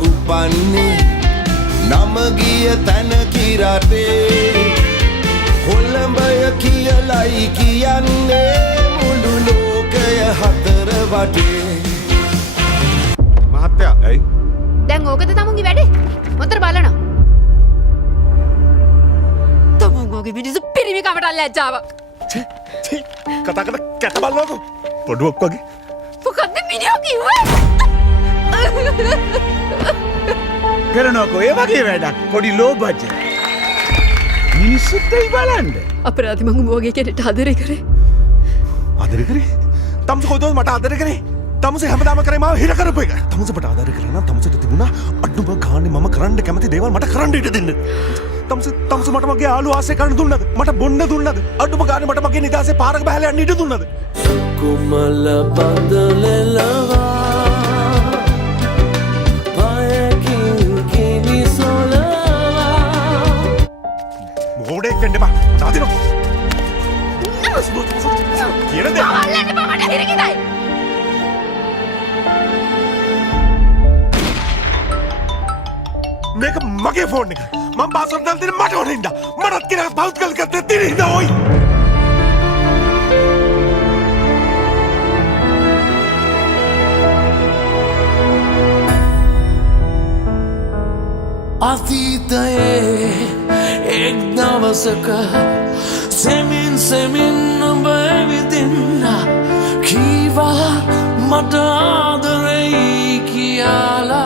උපන්නේ නම ගිය තැන කිරටේ කොළඹය කියලයි කියන්නේ මුළු ලෝකය හතර වටේ මහත්තයා ඇයි දැන් ඕකද තමුන්ගේ වැඩේ මොතර බලනවා තමුන්ගේ මිනිස්සු පිරිමි කමට ලැජ්ජාව කතා කර කැට බලනකො පොඩුවක් වගේ මොකද්ද මිනිහා කිව්වේ කරනකො ඒ වගේ වැඩක් පොඩි ලෝ බජට් මිනිස්සුත් එයි බලන්න අපරාධි මං උඹගේ කෙනෙක්ට ආදරේ කරේ ආදරේ කරේ තමුස කොහොමද මට ආදරේ කරේ තමුස හැමදාම කරේ මාව හිර කරපු එක තමුස මට ආදරේ කරා නම් තමුසට තිබුණා අඩුම ගානේ මම කරන්න කැමති දේවල් මට කරන්න ඉඩ දෙන්න තමුස මට මගේ ආලු ආසේ කරන්න දුන්නද මට බොන්න දුන්නද අඩුම ගානේ මට මගේ නිදාසේ පාරක බහලා යන්න ඉඩ දුන්නද කුමල බඳලෙලවා මොඩෙක් වෙන්න බා තාදිනෝ කියන දේ අල්ලන්න බා මට හිරකිතයි මේක මගේ ෆෝන් එක මම පාස්වර්ඩ් දාලා දෙන්න මට ඕනේ ඉඳා මටත් කියන බෞද්ධ කල් කරতে තිරි ඉඳා ඔයි අතීතයේ එක් දවසක සෙමින් ඔබ ඇවිදින්න කීවා මට ආදරෙයි කියලා